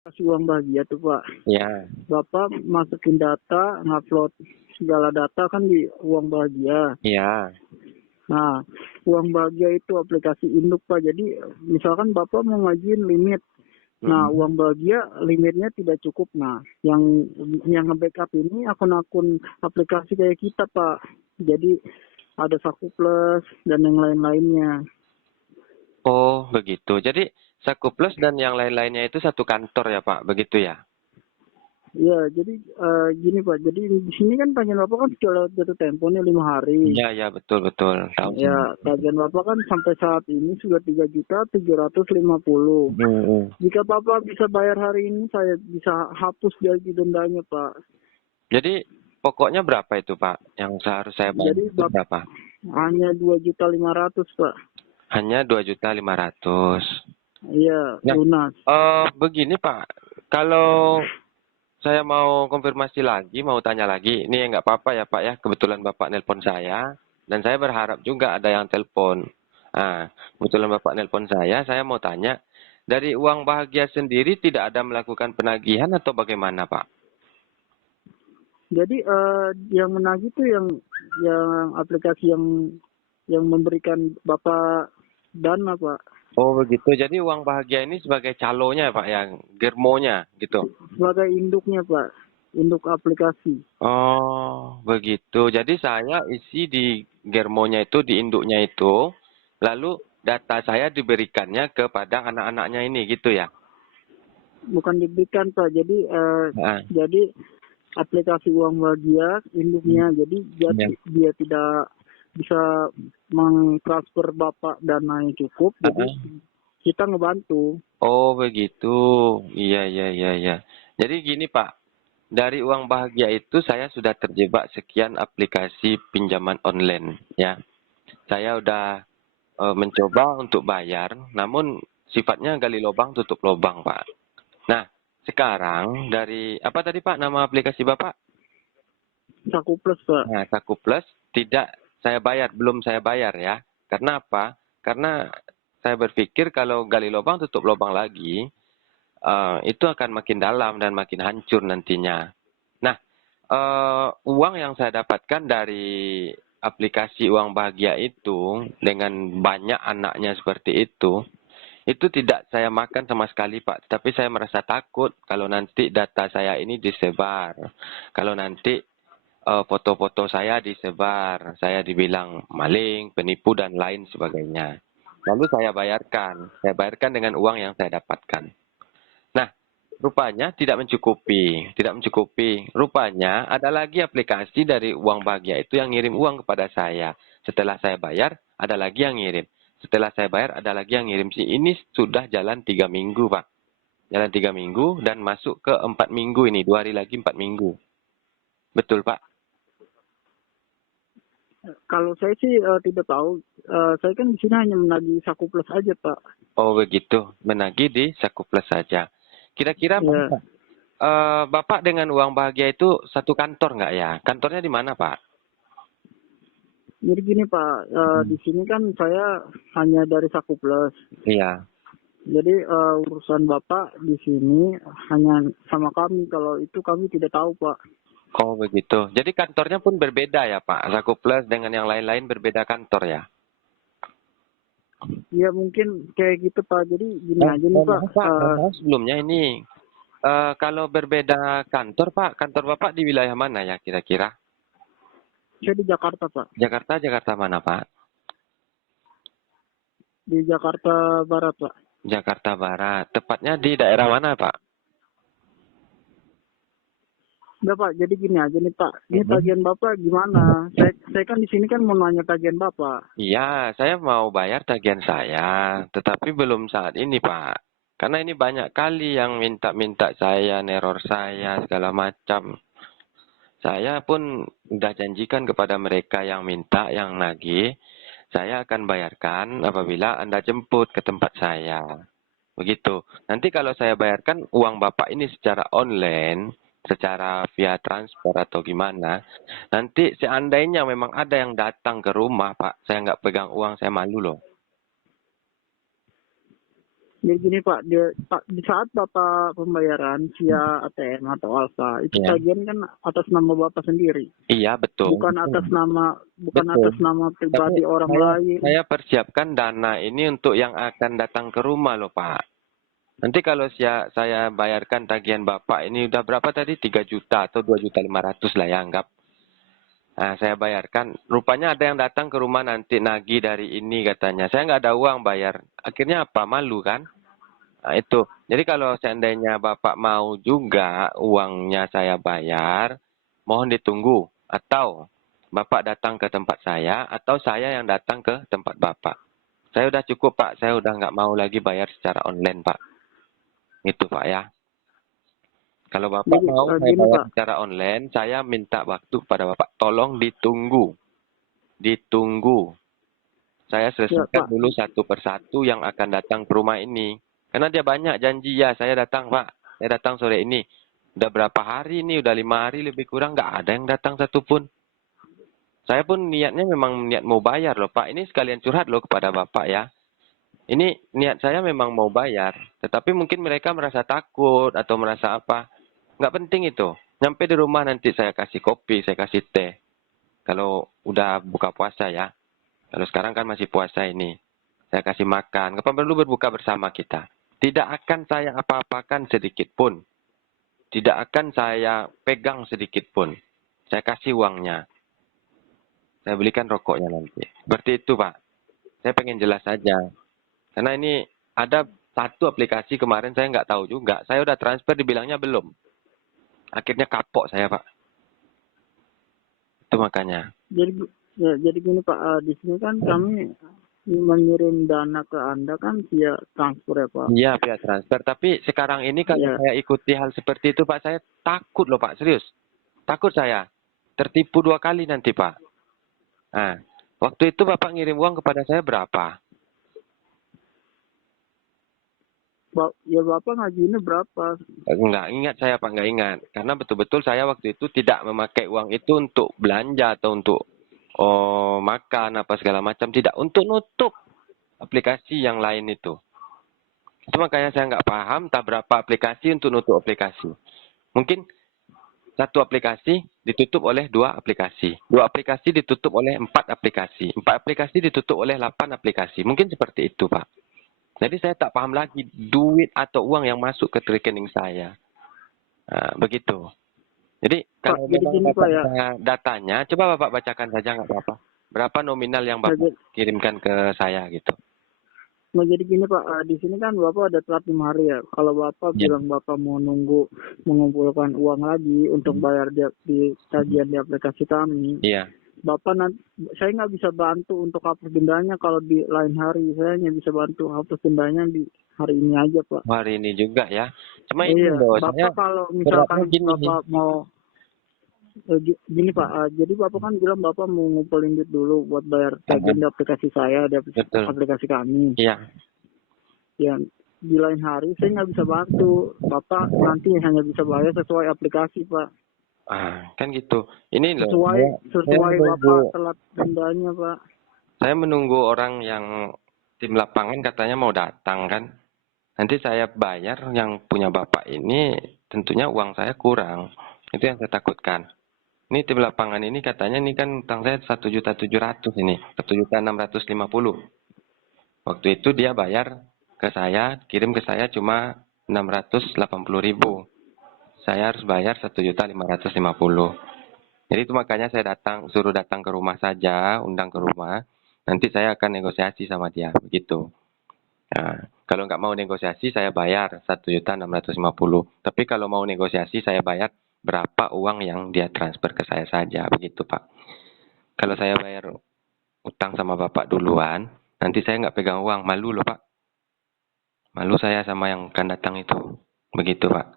Kasih uang bahagia tuh Pak. Ya, Bapak masukin data, ngupload segala data kan di uang bahagia. ya. Nah, uang bahagia itu aplikasi induk Pak. Jadi misalkan Bapak mau ngajuin limit. Nah, Mm-mm. uang bahagia limitnya tidak cukup. Nah, yang nge-backup ini akun-akun aplikasi kayak kita Pak. Jadi ada Saku Plus dan yang lain-lainnya. Oh, begitu. Jadi Saku Plus dan yang lain-lainnya itu satu kantor ya, Pak? Begitu ya? Iya, jadi gini Pak. Jadi di sini kan tagihan Bapak kan sudah jatuh tempo nih 5 hari. Iya, ya, betul, betul. Tahu Ya, saya. tagihan Bapak kan sampai saat ini sudah 3.750.000. Mm-mm. Jika Bapak bisa bayar hari ini, saya bisa hapus gaji dendanya, Pak. Jadi pokoknya berapa itu, Pak? Yang seharus saya bayar Jadi itu berapa? hanya 2.500.000, Pak. Hanya 2.500.000. Iya, Nah, lunas. begini, Pak. Kalau saya mau konfirmasi lagi, mau tanya lagi, ini nggak apa-apa ya, Pak ya. Kebetulan Bapak nelpon saya, dan saya berharap juga ada yang telepon. Ah, kebetulan Bapak nelpon saya mau tanya, dari uang bahagia sendiri tidak ada melakukan penagihan atau bagaimana, Pak? Jadi yang menagih itu yang aplikasi yang memberikan Bapak dana, Pak. Oh begitu. Jadi uang bahagia ini sebagai calonya, Pak, yang germonya gitu. Sebagai induknya, Pak. Induk aplikasi. Oh begitu. Jadi saya isi di germonya itu, di induknya itu, lalu data saya diberikannya kepada anak-anaknya ini gitu ya. Bukan diberikan, Pak. Nah, Jadi aplikasi uang bahagia hmm, induknya, jadi ya. dia tidak bisa mengtransfer Bapak dana yang cukup, jadi Ah, kita ngebantu. oh begitu. Iya iya iya iya. Jadi gini Pak, dari uang bahagia itu saya sudah terjebak sekian aplikasi pinjaman online ya. Saya udah mencoba untuk bayar, namun sifatnya gali lubang tutup lubang Pak. Nah, sekarang dari apa tadi Pak nama aplikasi Bapak? Saku Plus, Pak. Nah, Saku Plus tidak saya bayar, belum saya bayar ya. Karena apa? Karena saya berpikir kalau gali lubang tutup lubang lagi, itu akan makin dalam dan makin hancur nantinya. Nah, uang yang saya dapatkan dari aplikasi uang bahagia itu dengan banyak anaknya seperti itu tidak saya makan sama sekali Pak. Tapi saya merasa takut kalau nanti data saya ini disebar. Kalau nanti foto-foto saya disebar, saya dibilang maling, penipu dan lain sebagainya. Lalu saya bayarkan dengan uang yang saya dapatkan. Nah, rupanya tidak mencukupi. Rupanya ada lagi aplikasi dari uang bahagia itu yang ngirim uang kepada saya. Setelah saya bayar, ada lagi yang ngirim. Setelah saya bayar, ada lagi yang ngirim. Ini sudah jalan 3 minggu, Pak. Jalan 3 minggu dan masuk ke 4 minggu ini. 2 hari lagi 4 minggu. Betul, Pak? Kalau saya sih tidak tahu. Saya kan di sini hanya menagih Saku Plus aja, Pak. Oh, begitu. Menagih di Saku Plus saja. Kira-kira Ya, Bapak dengan uang bahagia itu satu kantor nggak ya? Kantornya di mana, Pak? jadi gini Pak, di sini kan saya hanya dari Saku Plus. Iya. Jadi urusan Bapak di sini hanya sama kami. Kalau itu kami tidak tahu, Pak. Oh begitu. Jadi kantornya pun berbeda ya Pak. Saku Plus dengan yang lain-lain berbeda kantor ya. Ya mungkin kayak gitu Pak. Jadi gini aja nih Pak. Maaf Pak, mohon maaf sebelumnya ini. Kalau berbeda kantor Pak, kantor Bapak di wilayah mana ya kira-kira? Saya di Jakarta Pak. Jakarta, Jakarta mana Pak? Di Jakarta Barat Pak. Jakarta Barat. Tepatnya di daerah mana Pak? Udah Pak. Jadi gini aja nih Pak. Ini Mhm. tagihan Bapak gimana? Saya kan di sini kan mau nanya tagihan Bapak. Iya, saya mau bayar tagihan saya, tetapi belum saat ini Pak. Karena ini banyak kali yang minta-minta saya, neror saya, segala macam. Saya pun sudah janjikan kepada mereka yang minta, yang nagih, saya akan bayarkan apabila Anda jemput ke tempat saya. Begitu. Nanti kalau saya bayarkan uang Bapak ini secara online, secara via transfer atau gimana, nanti seandainya memang ada yang datang ke rumah, Pak, saya nggak pegang uang, saya malu loh. Jadi gini Pak, di saat Bapak pembayaran via ATM atau Alfa, itu Ya, tagihan kan atas nama Bapak sendiri, iya betul, bukan betul, bukan betul. atas nama Tapi pribadi orang saya lain. saya persiapkan dana ini untuk yang akan datang ke rumah loh Pak. Nanti kalau saya bayarkan tagihan Bapak ini udah berapa tadi? 3 juta atau 2.500.000 lah ya anggap. Nah, saya bayarkan. Rupanya ada yang datang ke rumah nanti nagih dari ini katanya. Saya nggak ada uang bayar. Akhirnya apa? Malu kan? Nah, itu. Jadi kalau seandainya Bapak mau juga uangnya saya bayar, mohon ditunggu. Atau Bapak datang ke tempat saya, atau saya yang datang ke tempat Bapak. Saya udah cukup Pak. Saya udah nggak mau lagi bayar secara online Pak. Itu Pak ya. Kalau Bapak Jadi mau saya gini bayar Pak, secara online, saya minta waktu kepada Bapak. Tolong ditunggu. Ditunggu. Saya ya selesaikan Pak, dulu satu persatu yang akan datang ke rumah ini. Karena dia banyak janji ya, saya datang Pak. Saya datang sore ini. Udah berapa hari ini, udah 5 hari lebih kurang, nggak ada yang datang satupun. Saya pun niatnya memang niat mau bayar loh Pak. Ini sekalian curhat loh kepada Bapak ya. Ini niat saya memang mau bayar. Tetapi mungkin mereka merasa takut atau merasa apa. Nggak penting itu. Nyampe di rumah nanti saya kasih kopi, saya kasih teh. Kalau udah buka puasa ya. Kalau sekarang kan masih puasa ini. Saya kasih makan. Kapan perlu berbuka bersama kita. Tidak akan saya apa-apakan sedikit pun. Tidak akan saya pegang sedikit pun. Saya kasih uangnya. Saya belikan rokoknya nanti. Seperti itu Pak. Saya pengen jelas saja. Karena ini ada satu aplikasi kemarin saya nggak tahu juga. Saya udah transfer dibilangnya belum. Akhirnya kapok saya Pak. Itu makanya. jadi jadi gini Pak, di sini kan kami mengirim dana ke Anda kan via transfer ya Pak. Iya, via transfer. Tapi sekarang ini kalau Ya, saya ikuti hal seperti itu, Pak, saya takut loh, Pak. Serius. Takut saya. Tertipu 2 kali nanti, Pak. Nah, waktu itu Bapak ngirim uang kepada saya berapa? ya Bapak ngajuinnya berapa? Enggak ingat saya, Pak. Enggak ingat. Karena betul-betul saya waktu itu tidak memakai uang itu untuk belanja atau untuk makan apa segala macam. Tidak. Untuk nutup aplikasi yang lain itu. Itu makanya saya nggak paham tak berapa aplikasi untuk nutup aplikasi. Mungkin satu aplikasi ditutup oleh 2 aplikasi. 2 aplikasi ditutup oleh 4 aplikasi. 4 aplikasi ditutup oleh 8 aplikasi. Mungkin seperti itu, Pak. Jadi saya tak paham lagi duit atau uang yang masuk ke rekening saya. Nah, begitu. Jadi Pak, kalau jadi memang gini Bapak Pak ya. ada datanya, coba Bapak bacakan saja nggak apa-apa. Berapa nominal yang Nah, Bapak kirimkan ke saya gitu. jadi gini Pak, di sini kan Bapak ada telat 5 hari ya. Kalau Bapak Ya. bilang Bapak mau nunggu mengumpulkan uang lagi untuk bayar di tagihan di aplikasi kami, Iya. Bapak nanti saya nggak bisa bantu untuk hapus dendanya kalau di lain hari. Saya hanya bisa bantu hapus dendanya di hari ini aja Pak. Hari ini juga ya. Cuma ini Iya, loh, saya Bapak kalau beratnya misalkan gini nih. Bapak mau gini Pak, jadi Bapak kan bilang Bapak mau ngumpulin duit dulu buat bayar tagihan di aplikasi saya, di Betul. aplikasi kami. Iya. Ya, di lain hari saya nggak bisa bantu. Bapak nanti hanya bisa bayar sesuai aplikasi Pak. Kan gitu. Ini loh, Sesuai saya sesuai menunggu, Bapak telat dendanya Pak. saya menunggu orang yang tim lapangan katanya mau datang kan. Nanti saya bayar yang punya bapak ini tentunya uang saya kurang. Itu yang saya takutkan. Ini tim lapangan ini katanya ini kan utang saya 1.700.000 ini, 1.650.000. Waktu itu dia bayar ke saya, kirim ke saya cuma 680.000. Saya harus bayar 1.550.000. Jadi itu makanya saya suruh datang ke rumah saja, undang ke rumah. Nanti saya akan negosiasi sama dia, begitu. Nah, kalau nggak mau negosiasi, saya bayar 1.650.000. Tapi kalau mau negosiasi, saya bayar berapa uang yang dia transfer ke saya saja, begitu Pak. Kalau saya bayar utang sama Bapak duluan, nanti saya nggak pegang uang, malu loh Pak. Malu saya sama yang akan datang itu, begitu Pak.